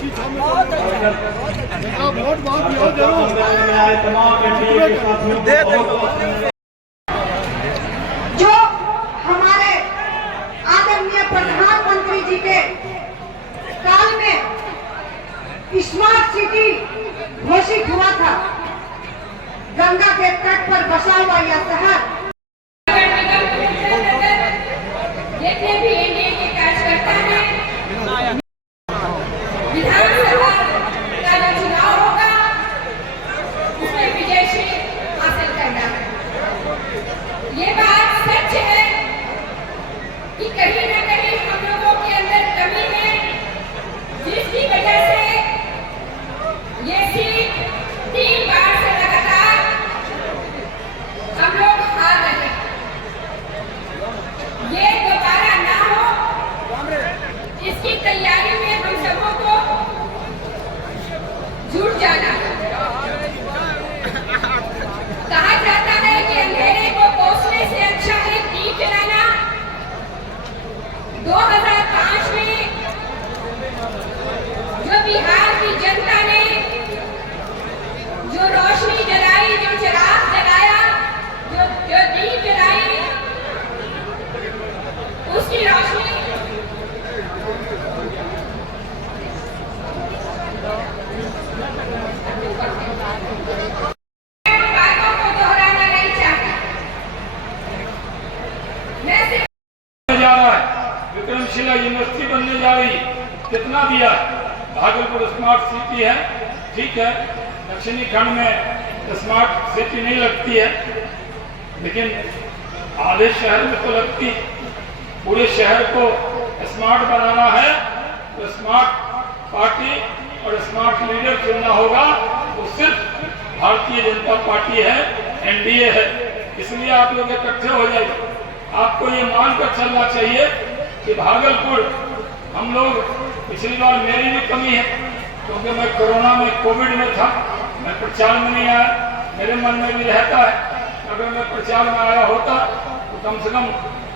जो हमारे आदरणीय प्रधानमंत्री जी के काल में स्मार्ट सिटी घोषित हुआ था, गंगा के तट पर बसा हुआ यह शहर जितने भी एनडीए के कार्यकर्ता हैं, विधानसभा का जो चुनाव होगा उसमें विजय हासिल करना है। ये बात सच है कि कहीं न कहीं हम लोगों के अंदर कमी है, जिसकी वजह से ये सीट 3 बार से लगातार हम लोग हार रहे हैं। ये दोबारा ना हो, इसकी तैयारी में हम सबों को जुट जाना है। कहा जाता है कि अंधेरे को पोसने से अच्छा है दीप जलाना। 2005 में जो बिहार की जनता ने जो रोशनी जलाई, जो चिराग जलाया, जो दीप जलाई, उसकी रोशनी बातों को दोहराना नहीं चाहती। मैं सिर्फ जा रहा है, विक्रमशिला यूनिवर्सिटी बनने जा रही, कितना दिया? भागलपुर स्मार्ट सिटी है, ठीक है, दक्षिणी खंड में स्मार्ट सिटी नहीं लगती है, लेकिन आधे शहर में तो लगती। पूरे शहर को स्मार्ट बनाना है तो स्मार्ट पार्टी और स्मार्ट लीडर चुनना होगा। तो सिर्फ भारतीय जनता पार्टी है, एनडीए है, इसलिए आप लोग इकट्ठे हो जाइए। आपको ये मानकर चलना चाहिए कि भागलपुर, हम लोग पिछली बार मेरी भी कमी है क्योंकि मैं कोरोना में, कोविड में था, मैं प्रचार में नहीं आया। मेरे मन में भी रहता है अगर मैं प्रचार में आया होता तो कम से कम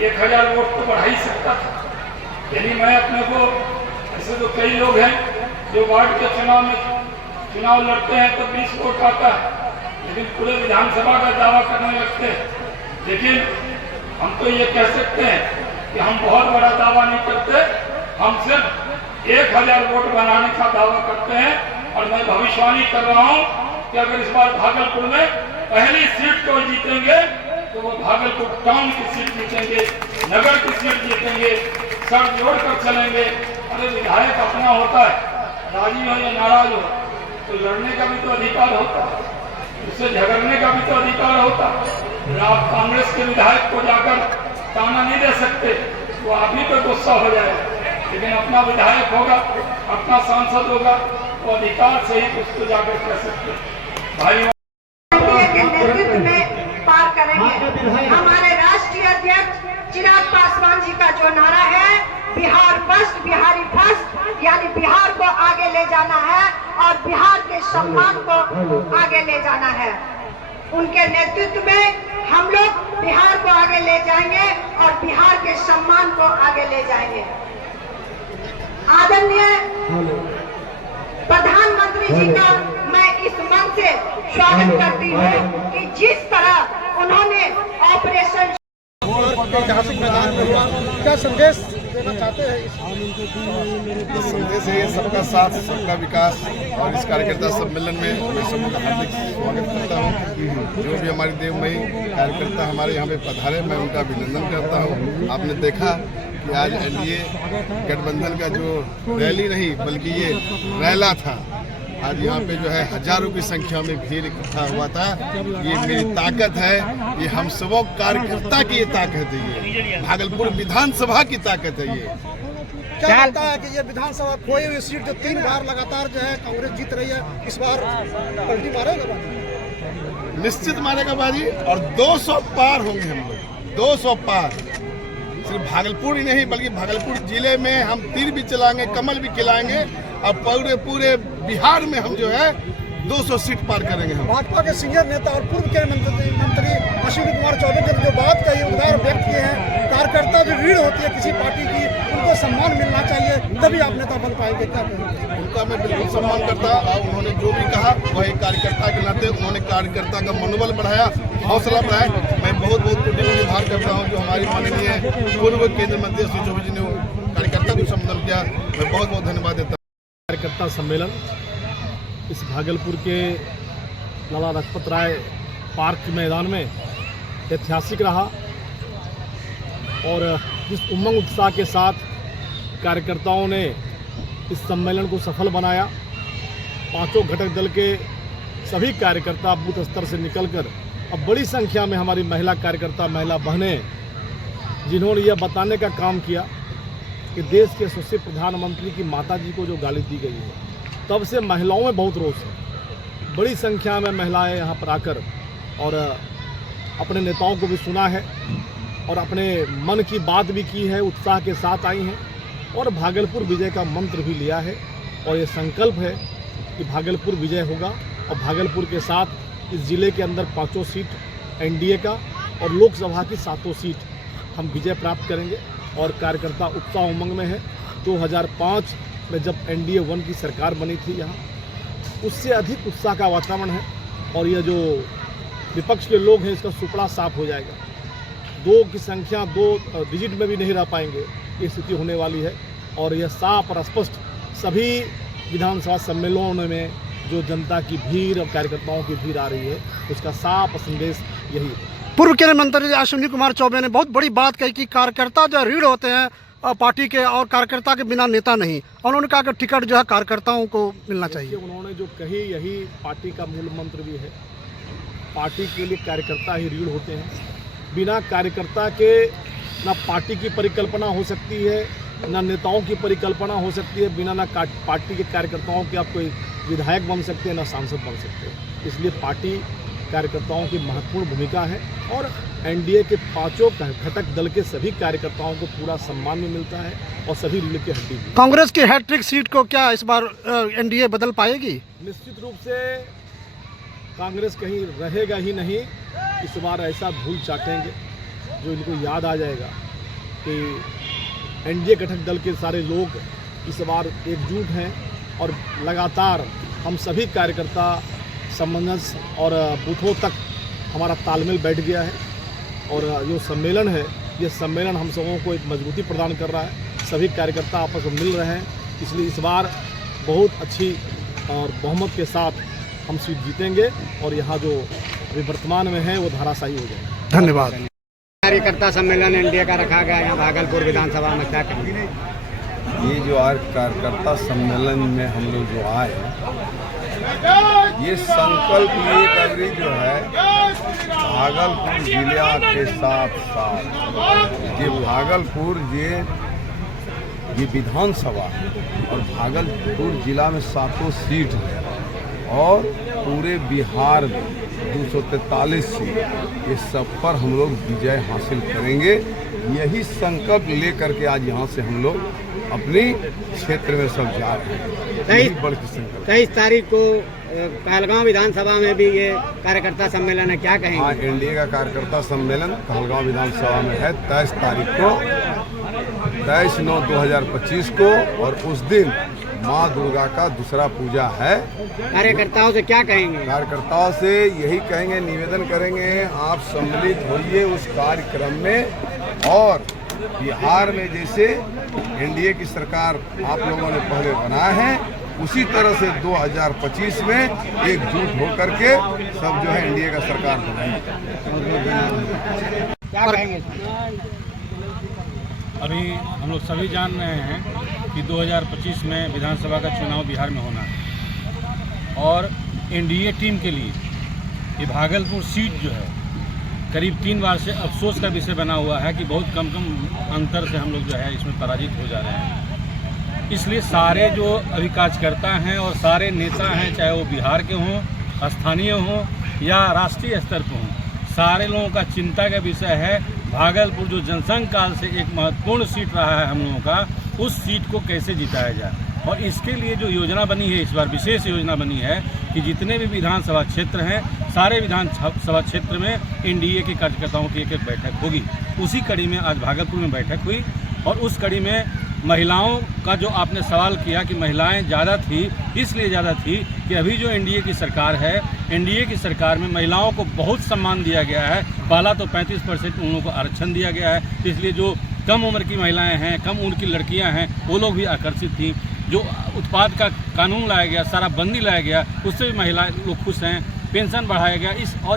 1000 वोट तो बढ़ा ही सकता था। यानी मैं अपने को, ऐसे तो कई लोग हैं जो वार्ड के चुनाव लड़ते हैं तो 20 वोट आता है, लेकिन पूरे विधानसभा का दावा करने लगते हैं। लेकिन हम तो ये कह सकते हैं कि हम बहुत बड़ा दावा नहीं करते, हम सिर्फ 1000 वोट बनाने का दावा करते हैं। और मैं भविष्यवाणी कर रहा हूँ कि अगर इस बार भागलपुर में पहली सीट को जीतेंगे तो वो भागलपुर टाउन की सीट जीतेंगे, नगर की सीट जीतेंगे, सर जोड़कर चलेंगे। अरे विधायक अपना होता है, राजी हो या नाराज हो, तो लड़ने का भी तो अधिकार होता है, उससे झगड़ने का भी तो अधिकार होता है। आप कांग्रेस के विधायक को जाकर ताना नहीं दे सकते, वो आप ही पे गुस्सा हो जाए, लेकिन अपना विधायक होगा, अपना सांसद होगा, वो अधिकार से ही कुछ तो जाकर कह सकते। भाई के नेतृत्व में पार करेंगे। हमारे राष्ट्रीय अध्यक्ष चिराग पासवान जी का जो नारा है, बिहार फर्स्ट, बिहारी फर्स्ट, यानी बिहार को आगे ले जाना है और बिहार के सम्मान को आगे ले जाना है। उनके नेतृत्व में हम लोग बिहार को आगे ले जाएंगे और बिहार के सम्मान को आगे ले जाएंगे। आदरणीय प्रधानमंत्री जी का मैं इस मन से स्वागत करती हूँ कि जिस तरह उन्होंने ऑपरेशन ऐतिहासिक मैदान में हुआ, क्या संदेश देना चाहते हैं? संदेश है सबका साथ, सबका विकास। और इस कार्यकर्ता सम्मेलन में मैं सबका हार्दिक स्वागत करता हूँ। जो भी हमारी देवमयी कार्यकर्ता हमारे यहाँ पे पधारे, मैं उनका अभिनंदन करता हूँ। आपने देखा कि आज एनडीए गठबंधन का जो रैली नहीं बल्कि ये रैला था, आज यहाँ पे जो है हजारों की संख्या में भीड़ इकट्ठा हुआ था। ये मेरी ताकत है, ये हम सबों कार्यकर्ता की ये ताकत है, ये भागलपुर विधानसभा की ताकत है। ये क्या लगता है कि ये विधानसभा खोई हुई सीट जो 3 बार लगातार जो है कांग्रेस जीत रही है, इस बार पलटी मारेगा? निश्चित मारेगा बाजी, और 200 पार होंगे हम लोग, 200 पार। सिर्फ भागलपुर ही नहीं बल्कि भागलपुर जिले में हम तीर भी चलाएंगे, कमल भी खिलाएंगे, और पूरे बिहार में हम जो है 200 सीट पार करेंगे। हम भाजपा के सीनियर नेता और पूर्व केंद्रीय मंत्री अश्विनी कुमार चौबे ने जो बात कही, उदार व्यक्त किए हैं, कार्यकर्ता जो रीढ़ होती है किसी पार्टी की, उनको सम्मान मिलना चाहिए, तभी आप नेता बन पाएंगे। क्या कहेंगे? उनका मैं बिल्कुल सम्मान करता और उन्होंने जो भी कहा वही कार्यकर्ता के नाते उन्होंने कार्यकर्ता का मनोबल बढ़ाया, हौसला बढ़ाया। मैं बहुत बहुत कोटि में आभार करता हूँ जो हमारी माननीय पूर्व केंद्रीय मंत्री श्री चौबे जी ने कार्यकर्ता को संबोधन किया। मैं बहुत बहुत धन्यवाद देता हूँ। कार्यकर्ता सम्मेलन इस भागलपुर के लाला लाजपत राय पार्क के मैदान में ऐतिहासिक रहा और जिस उमंग उत्साह के साथ कार्यकर्ताओं ने इस सम्मेलन को सफल बनाया, पांचों घटक दल के सभी कार्यकर्ता बूथ स्तर से निकलकर अब बड़ी संख्या में हमारी महिला कार्यकर्ता, महिला बहनें, जिन्होंने यह बताने का काम किया कि देश के यशस्वी प्रधानमंत्री की माता जी को जो गाली दी गई है, तब से महिलाओं में बहुत रोष है। बड़ी संख्या में महिलाएं यहाँ पर आकर और अपने नेताओं को भी सुना है और अपने मन की बात भी की है, उत्साह के साथ आई हैं और भागलपुर विजय का मंत्र भी लिया है। और ये संकल्प है कि भागलपुर विजय होगा और भागलपुर के साथ इस ज़िले के अंदर 5 सीट एनडीए का और लोकसभा की 7 सीट हम विजय प्राप्त करेंगे। और कार्यकर्ता उत्साह उमंग में है। 2005 में जब एनडीए 1 की सरकार बनी थी यहाँ, उससे अधिक उत्साह का वातावरण है और यह जो विपक्ष के लोग हैं इसका सुपड़ा साफ हो जाएगा। 2 की संख्या 2 डिजिट में भी नहीं रह पाएंगे, ये स्थिति होने वाली है। और यह साफ और स्पष्ट सभी विधानसभा सम्मेलनों में जो जनता की भीड़ और कार्यकर्ताओं की भीड़ आ रही है, उसका साफ संदेश यही है। पूर्व केंद्रीय मंत्री अश्विनी कुमार चौबे ने बहुत बड़ी बात कही कि कार्यकर्ता जो रीढ़ होते हैं पार्टी के और कार्यकर्ता के बिना नेता नहीं। उन्होंने कहा कि टिकट जो है कार्यकर्ताओं को मिलना चाहिए। उन्होंने जो कही यही पार्टी का मूल मंत्र भी है। पार्टी के लिए कार्यकर्ता ही रीढ़ होते हैं। बिना कार्यकर्ता के ना पार्टी की परिकल्पना हो सकती है, ना नेताओं की परिकल्पना हो सकती है। बिना ना पार्टी के कार्यकर्ताओं के आप कोई विधायक बन सकते हैं, ना सांसद बन सकते हैं। इसलिए पार्टी कार्यकर्ताओं की महत्वपूर्ण भूमिका है और एनडीए के 5 घटक दल के सभी कार्यकर्ताओं को पूरा सम्मान भी मिलता है और सभी रीढ़ की हड्डी भी। कांग्रेस की हैट्रिक सीट को क्या इस बार एनडीए बदल पाएगी? निश्चित रूप से कांग्रेस कहीं रहेगा ही नहीं। इस बार ऐसा धूल चाटेंगे जो इनको याद आ जाएगा कि एनडीए घटक दल के सारे लोग इस बार एकजुट हैं और लगातार हम सभी कार्यकर्ता सामंजस्य और बूथों तक हमारा तालमेल बैठ गया है। और जो सम्मेलन है, ये सम्मेलन हम सबों को एक मजबूती प्रदान कर रहा है। सभी कार्यकर्ता आपस में मिल रहे हैं, इसलिए इस बार बहुत अच्छी और बहुमत के साथ हम सीट जीतेंगे और यहाँ जो अभी वर्तमान में है वो धराशायी हो जाएगा। धन्यवाद। कार्यकर्ता सम्मेलन एनडीए का रखा गया यहाँ भागलपुर विधानसभा में, क्या कहेंगे? ये जो आज कार्यकर्ता सम्मेलन में हम लोग जो आए, ये संकल्प लिए करके जो है भागलपुर जिला के साथ साथ ये भागलपुर ये विधानसभा और भागलपुर जिला में 7 सीट है और पूरे बिहार में 243 सीट, ये सब पर हम लोग विजय हासिल करेंगे। यही संकल्प लेकर के आज यहाँ से हम लोग अपने क्षेत्र में सब जा रहे हैं। 23 तारीख को कहलगांव विधानसभा में भी ये कार्यकर्ता सम्मेलन है, क्या कहेंगे? हाँ, एनडीए का कार्यकर्ता सम्मेलन कहलगांव विधानसभा में है 23 तारीख को, 23/9/2025 को। और उस दिन माँ दुर्गा का दूसरा पूजा है। कार्यकर्ताओं से क्या कहेंगे? कार्यकर्ताओं से यही कहेंगे, निवेदन करेंगे, आप सम्मिलित होइए उस कार्यक्रम में। और बिहार में जैसे एनडीए की सरकार आप लोगों ने पहले बनाया है, उसी तरह से 2025 में एकजुट होकर के सब जो है एनडीए का सरकार बनाएंगे। क्या कहेंगे? अभी हम लोग सभी जान रहे हैं कि 2025 में विधानसभा का चुनाव बिहार में होना है और एनडीए टीम के लिए ये भागलपुर सीट जो है करीब 3 बार से अफसोस का विषय बना हुआ है कि बहुत कम अंतर से हम लोग जो है इसमें पराजित हो जा रहे हैं। इसलिए सारे जो अभी कार्यकर्ता हैं और सारे नेता हैं, चाहे वो बिहार के हों, स्थानीय हों या राष्ट्रीय स्तर पर हों, सारे लोगों का चिंता का विषय है भागलपुर जो जनसंघ काल से एक महत्वपूर्ण सीट रहा है हम लोगों का, उस सीट को कैसे जिताया जाए। और इसके लिए जो योजना बनी है, इस बार विशेष योजना बनी है कि जितने भी विधानसभा क्षेत्र हैं, सारे विधानसभा क्षेत्र में एनडीए के कार्यकर्ताओं की एक बैठक होगी। उसी कड़ी में आज भागलपुर में बैठक हुई और उस कड़ी में महिलाओं का जो आपने सवाल किया कि महिलाएं ज़्यादा थी, इसलिए ज़्यादा थी कि अभी जो एनडीए की सरकार है, एनडीए की सरकार में महिलाओं को बहुत सम्मान दिया गया है। पहला तो 35% उन लोगों को आरक्षण दिया गया है, इसलिए जो कम उम्र की महिलाएं हैं, कम उम्र की लड़कियां हैं, वो लोग भी आकर्षित थी। जो उत्पाद का कानून लाया गया, शराबबंदी लाया गया, उससे भी महिलाएं लोग खुश हैं। पेंशन बढ़ाया गया।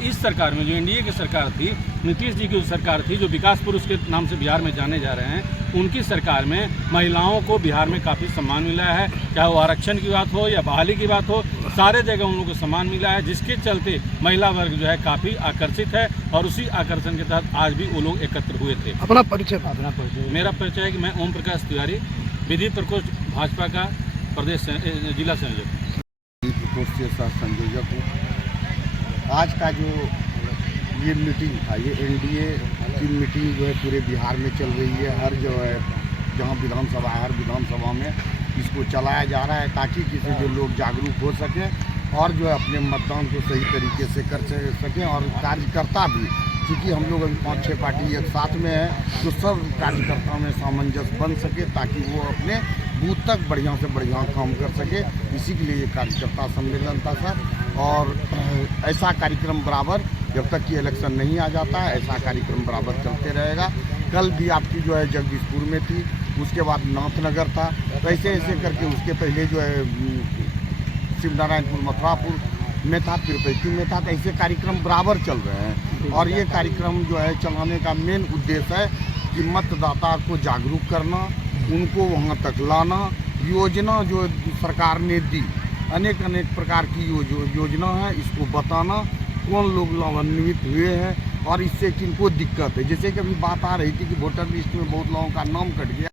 इस सरकार में जो एनडीए की सरकार थी, नीतीश जी की सरकार थी, जो विकास पुरुष के नाम से बिहार में जाने जा रहे हैं, उनकी सरकार में महिलाओं को बिहार में काफ़ी सम्मान मिला है। चाहे वो आरक्षण की बात हो या बहाली की बात हो, सारे जगह उन लोगों को सम्मान मिला है, जिसके चलते महिला वर्ग जो है काफ़ी आकर्षित है। और उसी आकर्षण के तहत आज भी वो लोग एकत्र हुए थे। अपना परिचय। मेरा परिचय है कि मैं ओम प्रकाश तिवारी, विधि प्रकोष्ठ भाजपा का प्रदेश जिला संयोजक, प्रकोष्ठ के साथ संयोजक हूँ। आज का जो ये मीटिंग था, ये एनडीए की मीटिंग जो है पूरे बिहार में चल रही है। हर जो है जहाँ विधानसभा है, हर विधानसभा में इसको चलाया जा रहा है ताकि किसी जो लोग जागरूक हो सकें और जो है अपने मतदान को सही तरीके से कर सकें। और कार्यकर्ता भी, क्योंकि हम लोग अभी 5-6 पार्टी एक साथ में है, तो सब कार्यकर्ताओं में सामंजस्य बन सके ताकि वो अपने बूथ तक बढ़िया से बढ़िया काम कर सके। इसी के लिए ये कार्यकर्ता सम्मेलन था सर। और ऐसा कार्यक्रम बराबर जब तक कि इलेक्शन नहीं आ जाता है, ऐसा कार्यक्रम बराबर चलते रहेगा। कल भी आपकी जो है जगदीशपुर में थी, उसके बाद नाथनगर था, तो ऐसे ऐसे करके उसके पहले जो है शिवनारायणपुर मथुरापुर में था, तिरुपति में था। तो ऐसे कार्यक्रम बराबर चल रहे हैं। और ये कार्यक्रम जो है चलाने का मेन उद्देश्य है कि मतदाता को जागरूक करना, उनको वहाँ तक लाना। योजना जो सरकार ने दी, अनेक प्रकार की योजना है, इसको बताना, कौन लोग लाभान्वित हुए हैं और इससे किनको दिक्कत है। जैसे कि अभी बात आ रही थी कि वोटर लिस्ट में बहुत लोगों का नाम कट गया।